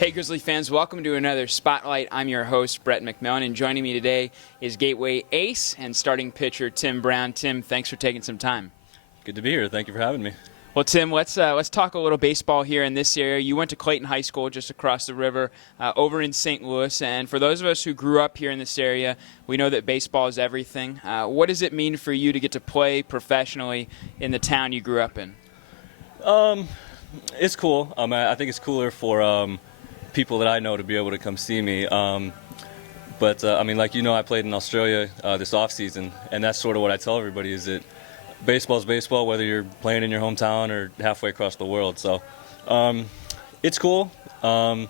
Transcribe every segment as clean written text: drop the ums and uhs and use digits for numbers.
Hey Grizzly fans, welcome to another Spotlight. I'm your host, Brett McMillan, and joining me today is Gateway ace and starting pitcher Tim Brown. Tim, thanks for taking some time. Good to be here. Thank you for having me. Well, Tim, let's talk a little baseball here in this area. You went to Clayton High School just across the river over in St. Louis, and for those of us who grew up here in this area, we know that baseball is everything. What does it mean for you to get to play professionally in the town you grew up in? It's cool. I think it's cooler for people that I know to be able to come see me. But like I played in Australia this off season, and that's sort of what I tell everybody is that baseball's baseball, whether you're playing in your hometown or halfway across the world. So it's cool, but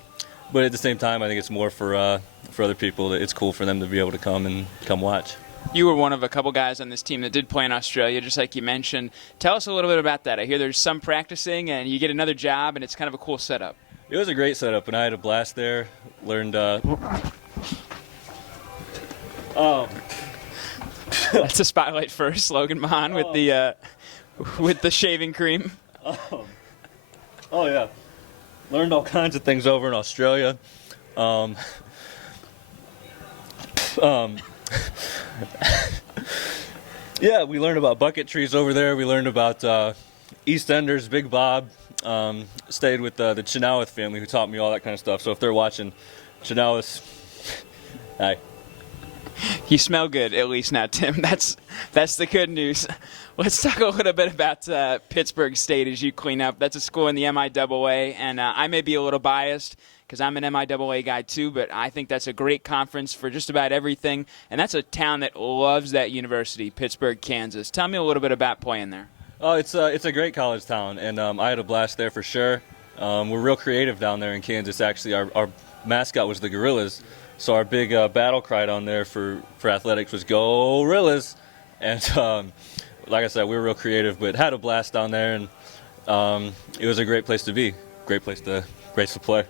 at the same time, I think it's more for other people. That it's cool for them to be able to come watch. You were one of a couple guys on this team that did play in Australia, just like you mentioned. Tell us a little bit about that. I hear there's some practicing, and you get another job, and it's kind of a cool setup. It was a great setup, and I had a blast there. Learned. That's a Spotlight first, Logan Mahon with the shaving cream. Oh yeah, learned all kinds of things over in Australia. Yeah, we learned about bucket trees over there. We learned about EastEnders, Big Bob. Stayed with the Chenoweth family, who taught me all that kind of stuff. So if they're watching, Chenoweth, hi. You smell good, at least now, Tim. That's the good news. Let's talk a little bit about Pittsburgh State as you clean up. That's a school in the MIAA, and I may be a little biased because I'm an MIAA guy too, but I think that's a great conference for just about everything, and that's a town that loves that university, Pittsburgh, Kansas. Tell me a little bit about playing there. Oh, it's a great college town, and I had a blast there for sure. We're real creative down there in Kansas, actually. Our mascot was the Gorillas, so our big battle cry down there for athletics was "Go Rillas!" And like I said, we were real creative, but had a blast down there, and it was a great place to be, great place to play.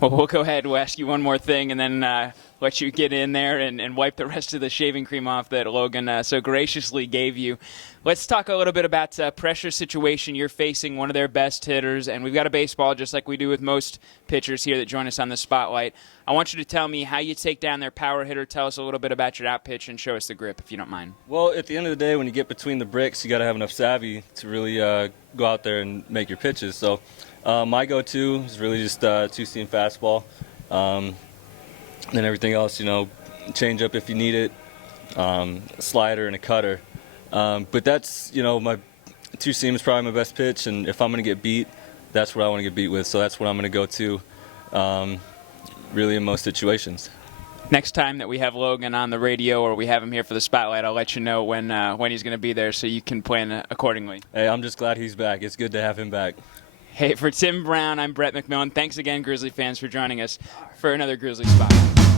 Well, we'll go ahead. We'll ask you one more thing, and then let you get in there and wipe the rest of the shaving cream off that Logan so graciously gave you. Let's talk a little bit about pressure situation. You're facing one of their best hitters, and we've got a baseball just like we do with most pitchers here that join us on the Spotlight. I want you to tell me how you take down their power hitter. Tell us a little bit about your out pitch and show us the grip, if you don't mind. Well, at the end of the day, when you get between the bricks, you got to have enough savvy to really go out there and make your pitches. So my go-to is really just two-seam fastball. Then everything else, change up if you need it, slider and a cutter. But that's, my two-seam is probably my best pitch, and if I'm going to get beat, that's what I want to get beat with. So that's what I'm going to go to, really in most situations. Next time that we have Logan on the radio or we have him here for the Spotlight, I'll let you know when he's going to be there so you can plan accordingly. Hey, I'm just glad he's back. It's good to have him back. Hey, for Tim Brown, I'm Brett McMillan. Thanks again, Grizzly fans, for joining us for another Grizzly Spotlight.